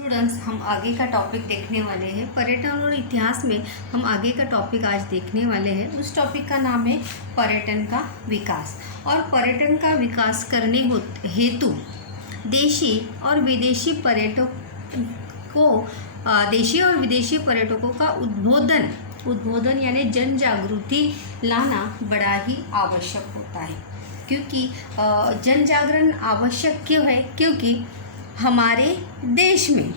Students, हम आगे का टॉपिक देखने वाले हैं। पर्यटन और इतिहास में हम आगे का टॉपिक आज देखने वाले हैं। उस टॉपिक का नाम है पर्यटन का विकास। और पर्यटन का विकास करने हेतु देशी और विदेशी पर्यटकों का उद्बोधन यानी जन जागृति लाना बड़ा ही आवश्यक होता है। क्योंकि जन जागरण आवश्यक क्यों है? क्योंकि हमारे देश में,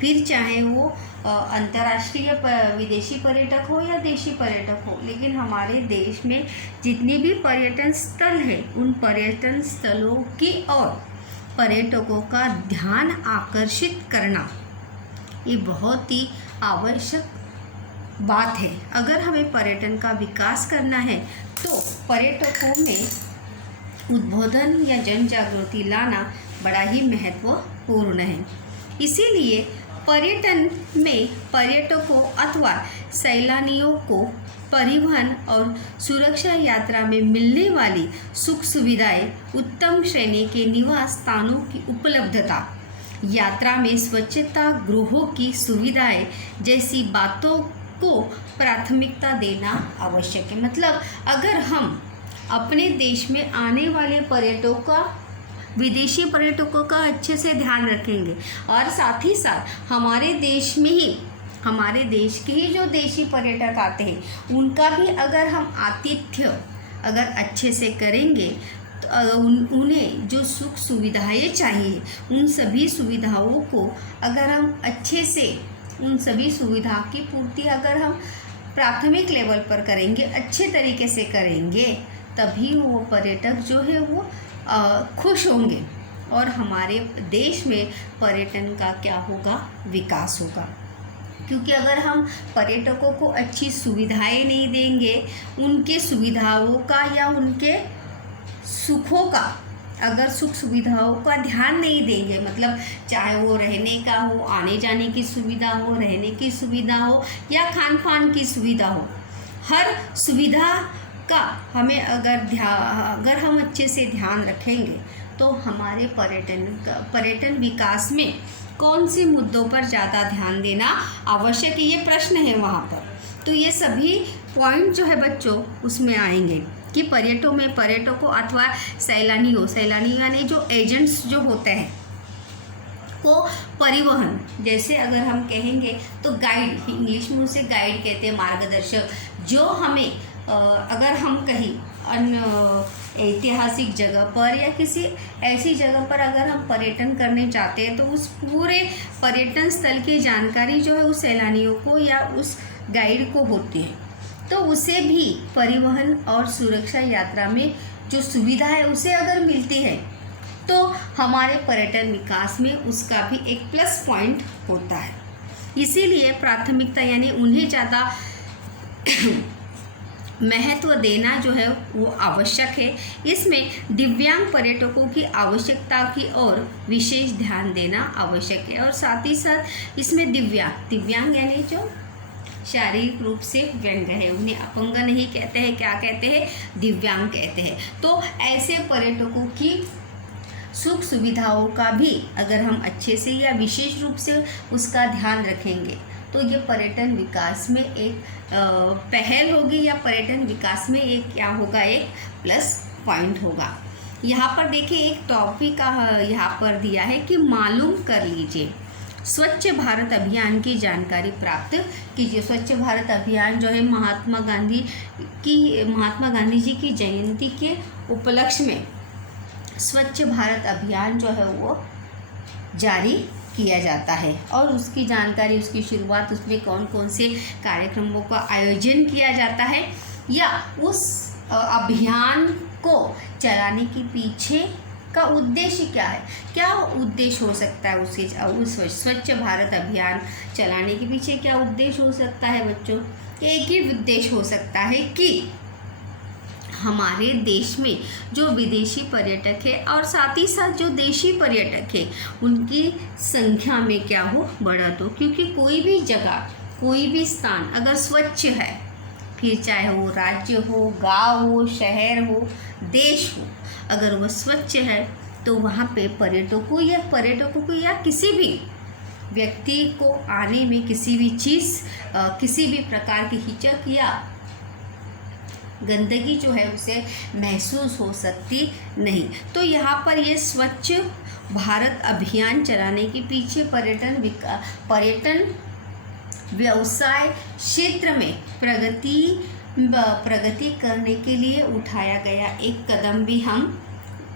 फिर चाहे वो अंतर्राष्ट्रीय विदेशी पर्यटक हो या देशी पर्यटक हो, लेकिन हमारे देश में जितने भी पर्यटन स्थल हैं, उन पर्यटन स्थलों की ओर पर्यटकों का ध्यान आकर्षित करना ये बहुत ही आवश्यक बात है। अगर हमें पर्यटन का विकास करना है तो पर्यटकों में उद्बोधन या जन जागृति लाना बड़ा ही महत्वपूर्ण है। इसीलिए पर्यटन में पर्यटकों अथवा सैलानियों को परिवहन और सुरक्षा यात्रा में मिलने वाली सुख सुविधाएं, उत्तम श्रेणी के निवास स्थानों की उपलब्धता, यात्रा में स्वच्छता, गृहों की सुविधाएं जैसी बातों को प्राथमिकता देना आवश्यक है। मतलब अगर हम अपने देश में आने वाले पर्यटकों का, विदेशी पर्यटकों का अच्छे से ध्यान रखेंगे और साथ ही साथ हमारे देश में ही, हमारे देश के ही जो देशी पर्यटक आते हैं उनका भी अगर हम आतिथ्य अगर अच्छे से करेंगे तो उन्हें जो सुख सुविधाएं चाहिए उन सभी सुविधाओं को अगर हम अच्छे से, उन सभी सुविधा की पूर्ति अगर हम प्राथमिक लेवल पर करेंगे, अच्छे तरीके से करेंगे, तभी वो पर्यटक जो है वो खुश होंगे और हमारे देश में पर्यटन का क्या होगा? विकास होगा। क्योंकि अगर हम पर्यटकों को अच्छी सुविधाएं नहीं देंगे, उनके सुविधाओं का या उनके सुखों का, अगर सुख सुविधाओं का ध्यान नहीं देंगे, मतलब चाहे वो रहने का हो, आने जाने की सुविधा हो, रहने की सुविधा हो या खान पान की सुविधा हो, हर सुविधा का हमें अगर हम अच्छे से ध्यान रखेंगे तो हमारे पर्यटन विकास में कौन सी मुद्दों पर ज़्यादा ध्यान देना आवश्यक है, ये प्रश्न है वहाँ पर। तो ये सभी पॉइंट जो है बच्चों उसमें आएंगे कि पर्यटकों अथवा सैलानी यानी जो एजेंट्स जो होते हैं को परिवहन, जैसे अगर हम कहेंगे तो गाइड, इंग्लिश में उसे गाइड कहते हैं, मार्गदर्शक, जो हमें अगर हम कहीं अन्य ऐतिहासिक जगह पर या किसी ऐसी जगह पर अगर हम पर्यटन करने जाते हैं तो उस पूरे पर्यटन स्थल की जानकारी जो है उस सैलानियों को या उस गाइड को होती है। तो उसे भी परिवहन और सुरक्षा यात्रा में जो सुविधा है उसे अगर मिलती है तो हमारे पर्यटन विकास में उसका भी एक प्लस पॉइंट होता है। इसीलिए प्राथमिकता यानी उन्हें ज़्यादा महत्व देना जो है वो आवश्यक है। इसमें दिव्यांग पर्यटकों की आवश्यकता की ओर विशेष ध्यान देना आवश्यक है। और साथ ही साथ इसमें दिव्यांग यानी जो शारीरिक रूप से व्यंग है, उन्हें अपंग नहीं कहते हैं, क्या कहते हैं? दिव्यांग कहते हैं। तो ऐसे पर्यटकों की सुख सुविधाओं का भी अगर हम अच्छे से या विशेष रूप से उसका ध्यान रखेंगे तो ये पर्यटन विकास में एक पहल होगी या पर्यटन विकास में एक क्या होगा? एक प्लस पॉइंट होगा। यहाँ पर देखिए एक टॉपिक यहाँ पर दिया है कि मालूम कर लीजिए स्वच्छ भारत अभियान की जानकारी प्राप्त कीजिए। स्वच्छ भारत अभियान जो है महात्मा गांधी जी की जयंती के उपलक्ष्य में स्वच्छ भारत अभियान जो है वो जारी किया जाता है और उसकी जानकारी, उसकी शुरुआत, उसमें कौन कौन से कार्यक्रमों का आयोजन किया जाता है या उस अभियान को चलाने के पीछे का उद्देश्य क्या है, क्या उद्देश्य हो सकता है उस स्वच्छ भारत अभियान चलाने के पीछे क्या उद्देश्य हो सकता है बच्चों? एक ही उद्देश्य हो सकता है कि हमारे देश में जो विदेशी पर्यटक है और साथ ही साथ जो देशी पर्यटक है उनकी संख्या में क्या हो? बढ़त हो। क्योंकि कोई भी जगह, कोई भी स्थान अगर स्वच्छ है, फिर चाहे वो राज्य हो, गांव हो, शहर हो, देश हो, अगर वह स्वच्छ है तो वहाँ पे पर्यटकों को या किसी भी व्यक्ति को आने में किसी भी प्रकार की हिचक या गंदगी जो है उसे महसूस हो सकती नहीं। तो यहाँ पर ये स्वच्छ भारत अभियान चलाने के पीछे पर्यटन व्यवसाय क्षेत्र में प्रगति करने के लिए उठाया गया एक कदम भी हम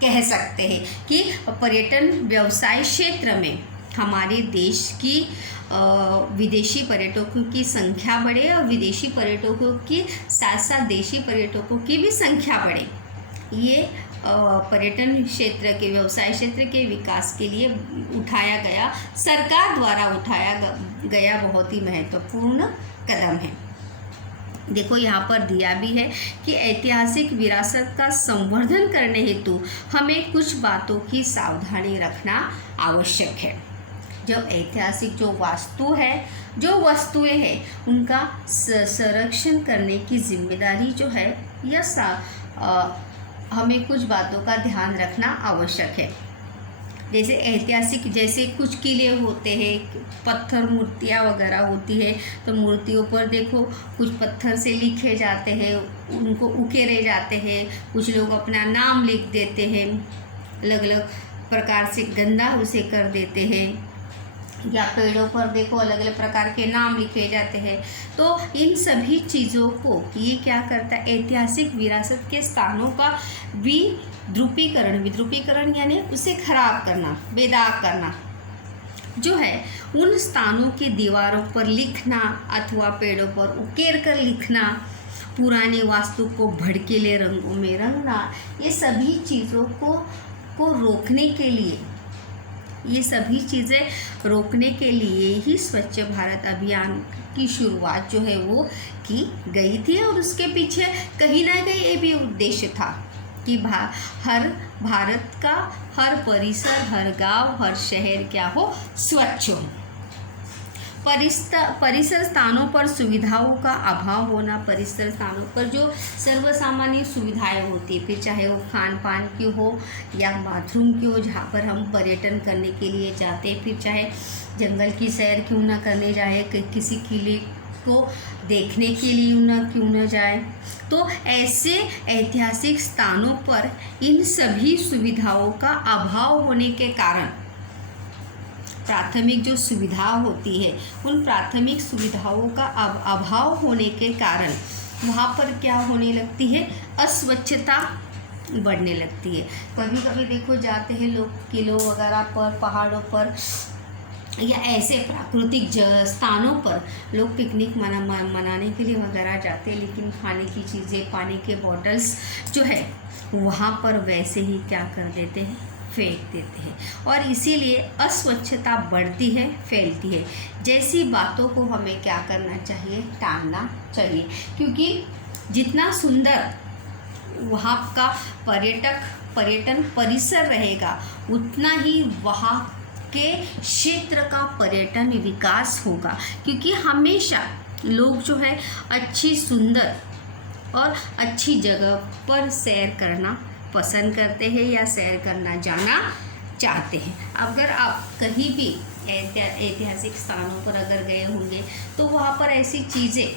कह सकते हैं कि पर्यटन व्यवसाय क्षेत्र में हमारे देश की विदेशी पर्यटकों की संख्या बढ़े और विदेशी पर्यटकों की साथ साथ देशी पर्यटकों की भी संख्या बढ़े। ये पर्यटन क्षेत्र के व्यवसाय क्षेत्र के विकास के लिए सरकार द्वारा उठाया गया बहुत ही महत्वपूर्ण कदम है। देखो यहाँ पर दिया भी है कि ऐतिहासिक विरासत का संवर्धन करने हेतु हमें कुछ बातों की सावधानी रखना आवश्यक है। जब ऐतिहासिक जो वस्तुएं हैं उनका संरक्षण करने की जिम्मेदारी जो है हमें कुछ बातों का ध्यान रखना आवश्यक है। जैसे कुछ किले होते हैं, पत्थर मूर्तियाँ वगैरह होती है, तो मूर्तियों पर देखो कुछ पत्थर से लिखे जाते हैं, उनको उकेरे जाते हैं, कुछ लोग अपना नाम लिख देते हैं, अलग अलग प्रकार से गंदा उसे कर देते हैं, या पेड़ों पर देखो अलग अलग प्रकार के नाम लिखे जाते हैं। तो इन सभी चीज़ों को ये क्या करता है, ऐतिहासिक विरासत के स्थानों का विद्रुपीकरण यानी उसे खराब करना, बेदाग करना जो है, उन स्थानों की दीवारों पर लिखना अथवा पेड़ों पर उकेर कर लिखना, पुरानी वास्तु को भड़कीले रंगों में रंगना, ये सभी चीज़ों को रोकने के लिए ही स्वच्छ भारत अभियान की शुरुआत जो है वो की गई थी। और उसके पीछे कहीं ना कहीं ये भी उद्देश्य था कि भारत का हर परिसर, हर गांव, हर शहर क्या हो, स्वच्छ हो। परिसर स्थानों पर सुविधाओं का अभाव होना, परिसर स्थानों पर जो सर्वसामान्य सुविधाएं होती है, फिर चाहे वो खान पान की हो या बाथरूम की हो, जहाँ पर हम पर्यटन करने के लिए जाते हैं, फिर चाहे जंगल की सैर क्यों ना करने जाए, किसी किले को देखने के लिए क्यों ना जाए, तो ऐसे ऐतिहासिक स्थानों पर इन सभी सुविधाओं का अभाव होने के कारण प्राथमिक जो सुविधा होती है, उन प्राथमिक सुविधाओं का अभाव होने के कारण वहाँ पर क्या होने लगती है, अस्वच्छता बढ़ने लगती है। कभी कभी देखो जाते हैं लोग किलों वगैरह पर, पहाड़ों पर या ऐसे प्राकृतिक स्थानों पर लोग पिकनिक मनाने के लिए वगैरह जाते हैं, लेकिन खाने की चीज़ें, पानी के बॉटल्स जो है वहाँ पर वैसे ही क्या कर देते हैं, फेंक देते हैं, और इसीलिए अस्वच्छता बढ़ती है, फैलती है। जैसी बातों को हमें क्या करना चाहिए, टालना चाहिए, क्योंकि जितना सुंदर वहाँ का पर्यटन परिसर रहेगा, उतना ही वहाँ के क्षेत्र का पर्यटन विकास होगा। क्योंकि हमेशा लोग जो है अच्छी, सुंदर और अच्छी जगह पर सैर करना पसंद करते हैं या सैर करना जाना चाहते हैं। अगर आप कहीं भी ऐतिहासिक स्थानों पर अगर गए होंगे तो वहाँ पर ऐसी चीज़ें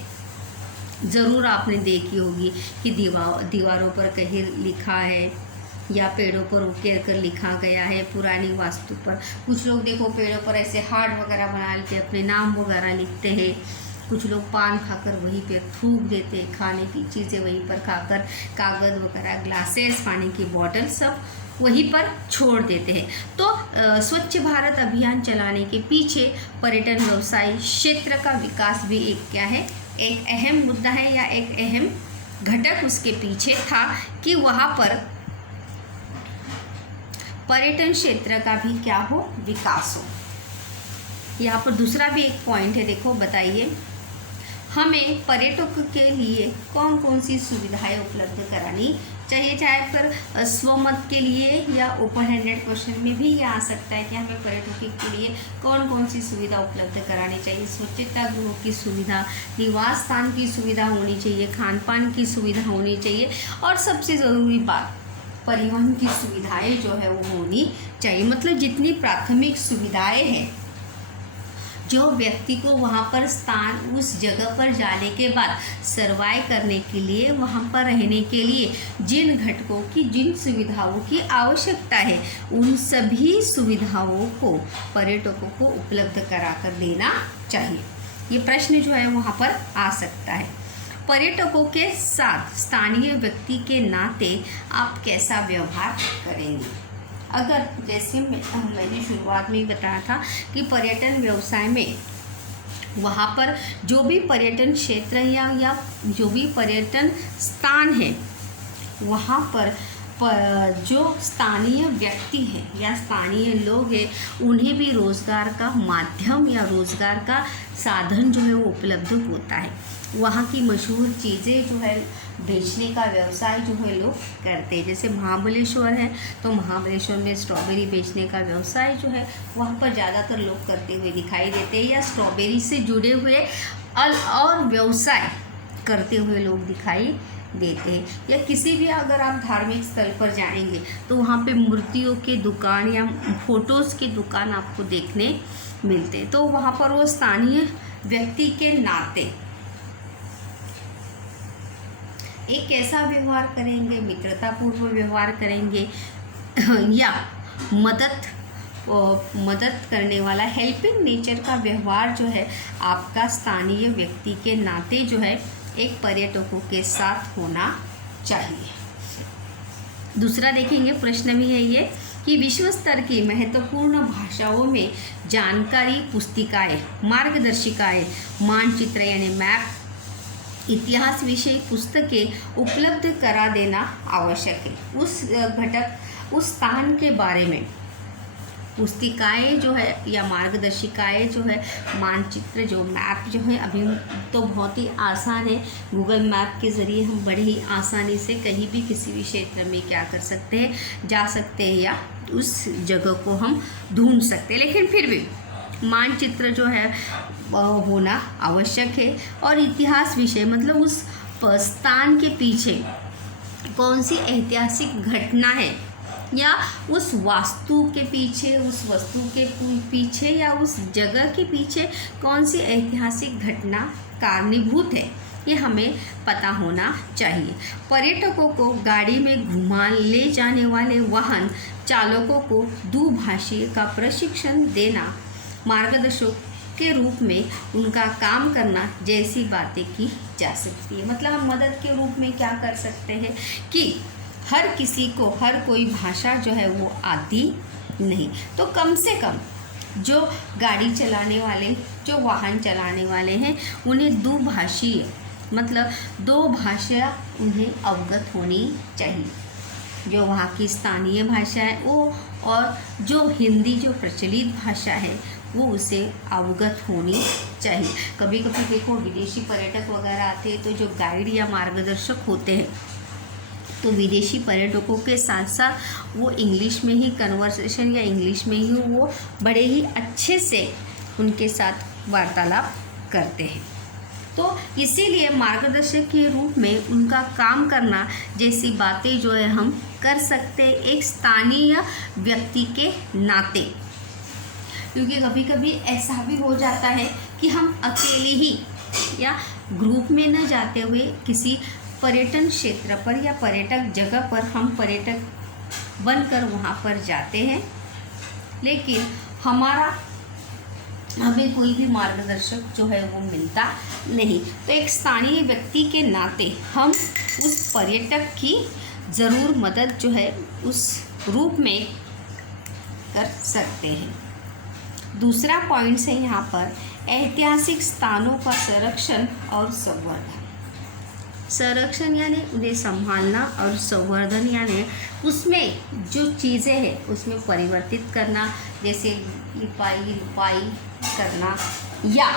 ज़रूर आपने देखी होगी कि दीवारों पर कहीं लिखा है या पेड़ों पर उकेर कर लिखा गया है, पुरानी वास्तु पर। कुछ लोग देखो पेड़ों पर ऐसे हार्ट वगैरह बना के अपने नाम वगैरह लिखते हैं। कुछ लोग पान खाकर वहीं पर थूक देते हैं, खाने की चीज़ें वहीं पर खाकर, कागज़ वगैरह, ग्लासेस, पानी की बोतल सब वहीं पर छोड़ देते हैं। तो स्वच्छ भारत अभियान चलाने के पीछे पर्यटन व्यवसाय क्षेत्र का विकास भी एक क्या है, एक अहम मुद्दा है या एक अहम घटक उसके पीछे था कि वहाँ पर पर्यटन क्षेत्र का भी क्या हो, विकास हो। यहाँ पर दूसरा भी एक पॉइंट है, देखो बताइए, हमें पर्यटक के लिए कौन कौन सी सुविधाएं उपलब्ध करानी चाहिए। चाहे फिर स्वमत के लिए या ओपन हैंडेड क्वेश्चन में भी ये आ सकता है कि हमें पर्यटकों के लिए कौन कौन सी सुविधा उपलब्ध करानी चाहिए। स्वच्छता गृहों की सुविधा, निवास स्थान की सुविधा होनी चाहिए, खान पान की सुविधा होनी चाहिए, और सबसे ज़रूरी बात परिवहन की सुविधाएं जो है वो होनी चाहिए। मतलब जितनी प्राथमिक सुविधाएं हैं जो व्यक्ति को वहाँ पर स्थान, उस जगह पर जाने के बाद सर्वाइव करने के लिए, वहाँ पर रहने के लिए जिन घटकों की, जिन सुविधाओं की आवश्यकता है, उन सभी सुविधाओं को पर्यटकों को उपलब्ध करा कर देना चाहिए। ये प्रश्न जो है वहाँ पर आ सकता है। पर्यटकों के साथ स्थानीय व्यक्ति के नाते आप कैसा व्यवहार करेंगे? अगर जैसे मैंने शुरुआत में ही बताया था कि पर्यटन व्यवसाय में वहाँ पर जो भी पर्यटन क्षेत्र या जो भी पर्यटन स्थान है, वहाँ पर जो स्थानीय व्यक्ति है या स्थानीय लोग हैं, उन्हें भी रोज़गार का माध्यम या रोज़गार का साधन जो है वो उपलब्ध होता है। वहाँ की मशहूर चीज़ें जो है बेचने का व्यवसाय जो है लोग करते हैं। जैसे महाबलेश्वर है तो महाबलेश्वर में स्ट्रॉबेरी बेचने का व्यवसाय जो है वहाँ पर ज़्यादातर लोग करते हुए दिखाई देते हैं, या स्ट्रॉबेरी से जुड़े हुए और व्यवसाय करते हुए लोग दिखाई देते हैं। या किसी भी अगर आप धार्मिक स्थल पर जाएंगे तो वहाँ पे मूर्तियों के दुकान या फोटोज़ की दुकान आपको देखने मिलते हैं। तो वहाँ पर वो स्थानीय व्यक्ति के नाते एक कैसा व्यवहार करेंगे? मित्रतापूर्व व्यवहार करेंगे या मदद करने वाला हेल्पिंग नेचर का व्यवहार जो है आपका स्थानीय व्यक्ति के नाते जो है एक पर्यटकों के साथ होना चाहिए। दूसरा देखेंगे, प्रश्न भी है ये कि विश्व स्तर की महत्वपूर्ण भाषाओं में जानकारी पुस्तिकाएं, मार्गदर्शिकाएं, मानचित्र यानी मैप, इतिहास विषय पुस्तकें उपलब्ध करा देना आवश्यक है। उस घटक, उस स्थान के बारे में पुस्तिकाएं जो है या मार्गदर्शिकाएं जो है, मानचित्र जो मैप जो है, अभी तो बहुत ही आसान है। गूगल मैप के ज़रिए हम बड़े ही आसानी से कहीं भी किसी भी क्षेत्र में क्या कर सकते हैं, जा सकते हैं या उस जगह को हम ढूंढ सकते हैं। लेकिन फिर भी मानचित्र जो है होना आवश्यक है। और इतिहास विषय मतलब उस स्थान के पीछे कौन सी ऐतिहासिक घटना है, या उस वास्तु के पीछे, उस वस्तु के पीछे या उस जगह के पीछे कौन सी ऐतिहासिक घटना कारणीभूत है, ये हमें पता होना चाहिए। पर्यटकों को गाड़ी में घुमा ले जाने वाले वाहन चालकों को दुभाषी का प्रशिक्षण देना, मार्गदर्शक के रूप में उनका काम करना जैसी बातें की जा सकती है। मतलब हम मदद के रूप में क्या कर सकते हैं कि हर किसी को हर कोई भाषा जो है वो आती नहीं, तो कम से कम जो गाड़ी चलाने वाले, जो वाहन चलाने वाले हैं, उन्हें दुभाषीय मतलब दो भाषा उन्हें अवगत होनी चाहिए। जो वहाँ की स्थानीय भाषा है वो, और जो हिंदी जो प्रचलित भाषा है वो उसे अवगत होनी चाहिए। कभी कभी देखो विदेशी पर्यटक वगैरह आते हैं तो जो गाइड या मार्गदर्शक होते हैं तो विदेशी पर्यटकों के साथ साथ वो इंग्लिश में ही कन्वर्सेशन या इंग्लिश में ही वो बड़े ही अच्छे से उनके साथ वार्तालाप करते हैं। तो इसीलिए मार्गदर्शक के रूप में उनका काम करना जैसी बातें जो है हम कर सकते हैं एक स्थानीय व्यक्ति के नाते। क्योंकि कभी कभी ऐसा भी हो जाता है कि हम अकेले ही या ग्रुप में न जाते हुए किसी पर्यटन क्षेत्र पर या पर्यटक जगह पर हम पर्यटक बनकर वहाँ पर जाते हैं, लेकिन हमें कोई भी मार्गदर्शक जो है वो मिलता नहीं। तो एक स्थानीय व्यक्ति के नाते हम उस पर्यटक की ज़रूर मदद जो है उस रूप में कर सकते हैं। दूसरा पॉइंट है यहाँ पर ऐतिहासिक स्थानों का संरक्षण और संवर्धन। संरक्षण यानी उन्हें संभालना और संवर्धन यानी उसमें जो चीज़ें हैं उसमें परिवर्तित करना, जैसे लिपाई करना या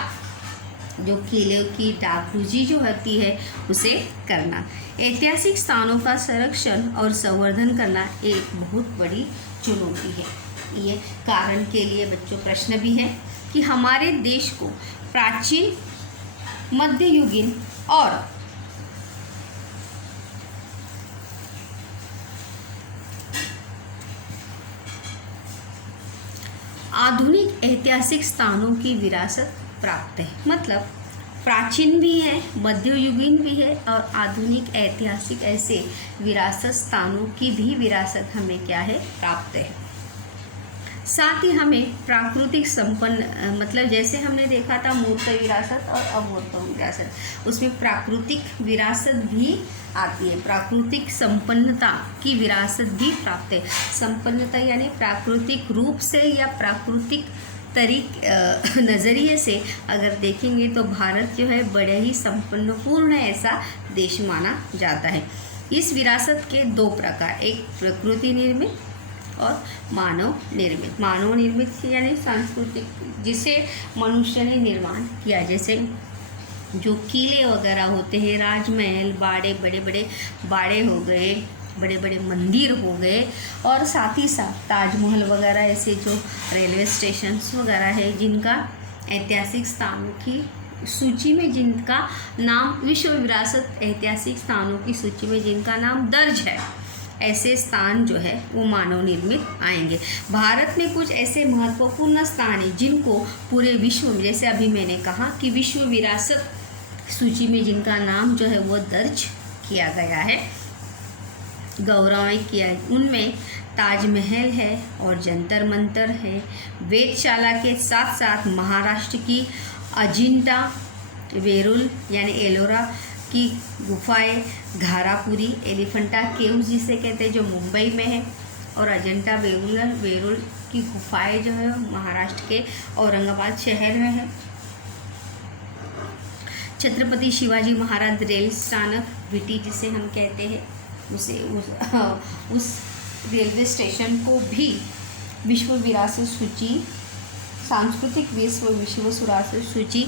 जो किले की डागडुजी जो होती है उसे करना। ऐतिहासिक स्थानों का संरक्षण और संवर्धन करना एक बहुत बड़ी चुनौती है। ये कारण के लिए बच्चों प्रश्न भी है कि हमारे देश को प्राचीन, मध्ययुगीन और आधुनिक ऐतिहासिक स्थानों की विरासत प्राप्त है। मतलब प्राचीन भी है, मध्ययुगीन भी है और आधुनिक ऐतिहासिक ऐसे विरासत स्थानों की भी विरासत हमें क्या है, प्राप्त है। साथ ही हमें प्राकृतिक संपन्न, मतलब जैसे हमने देखा था मूर्त विरासत और अमूर्त विरासत, उसमें प्राकृतिक विरासत भी आती है। प्राकृतिक संपन्नता की विरासत भी प्राप्त है। संपन्नता यानी प्राकृतिक रूप से या प्राकृतिक नज़रिए से अगर देखेंगे तो भारत जो है बड़े ही संपन्नपूर्ण ऐसा देश माना जाता है। इस विरासत के दो प्रकार, एक प्रकृति निर्मित और मानव निर्मित। मानव निर्मित यानी सांस्कृतिक, जिसे मनुष्य ने निर्माण किया, जैसे जो किले वगैरह होते हैं, राजमहल, बाड़े, बड़े बड़े बाड़े हो गए, बड़े बड़े मंदिर हो गए, और साथ ही साथ ताजमहल वगैरह, ऐसे जो रेलवे स्टेशंस वगैरह है जिनका ऐतिहासिक स्थानों की सूची में जिनका नाम विश्व विरासत ऐतिहासिक स्थानों की सूची में जिनका नाम दर्ज है, ऐसे स्थान जो है वो मानव निर्मित आएंगे। भारत में कुछ ऐसे महत्वपूर्ण स्थान हैं जिनको पूरे विश्व में, जैसे अभी मैंने कहा कि विश्व विरासत सूची में जिनका नाम जो है वो दर्ज किया गया है, गौरवान्वित किया है। उनमें ताजमहल है और जंतर मंतर है। वेधशाला के साथ साथ महाराष्ट्र की अजिंठा वेरूल यानी एलोरा की गुफाएं, घारापुरी एलिफेंटा केव्स जिसे कहते हैं जो मुंबई में है, और अजंता वेरूल की गुफाएं जो है महाराष्ट्र के औरंगाबाद शहर में है। छत्रपति शिवाजी महाराज रेल स्थानक विटी जिसे हम कहते हैं, उस रेलवे स्टेशन को भी विश्व विरासत सूची, सांस्कृतिक विश्व विरासत सूची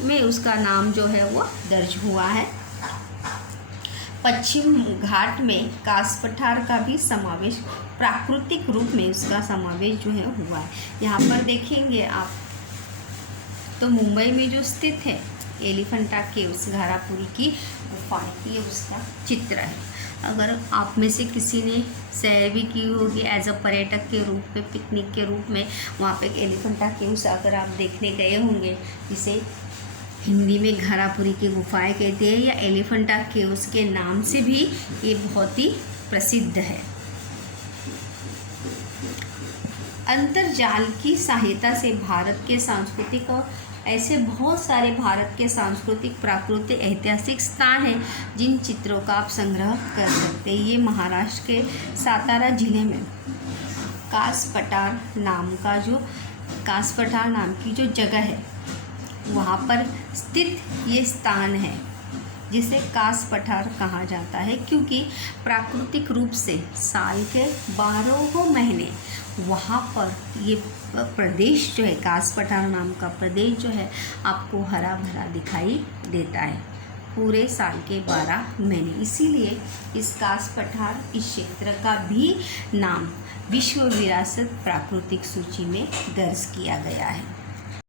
में उसका नाम जो है वो दर्ज हुआ है। पश्चिम घाट में कास पठार का भी समावेश, प्राकृतिक रूप में उसका समावेश जो है हुआ है। यहाँ पर देखेंगे आप तो मुंबई में जो स्थित है एलिफेंटा केव्स, घारापुरी की गुफाएं, ये उसका चित्र है। अगर आप में से किसी ने सैर भी की होगी एज अ पर्यटक के रूप में, पिकनिक के रूप में, वहाँ पे एलिफेंटा केव्स अगर आप देखने गए होंगे, जिसे हिंदी में घारापुरी की गुफाएं कहते हैं या एलिफेंटा केव्स के नाम से भी ये बहुत ही प्रसिद्ध है। अंतर्जाल की सहायता से भारत के सांस्कृतिक और ऐसे बहुत सारे भारत के सांस्कृतिक, प्राकृतिक, ऐतिहासिक स्थान हैं जिन चित्रों का आप संग्रह कर सकते हैं। ये महाराष्ट्र के सातारा जिले में कास पठार नाम की जो जगह है वहाँ पर स्थित ये स्थान है जिसे कास पठार कहा जाता है, क्योंकि प्राकृतिक रूप से साल के 12 महीने वहाँ पर ये प्रदेश जो है, कास पठार नाम का प्रदेश जो है आपको हरा भरा दिखाई देता है पूरे साल के 12 महीने। इसीलिए इस कास पठार, इस क्षेत्र का भी नाम विश्व विरासत प्राकृतिक सूची में दर्ज किया गया है।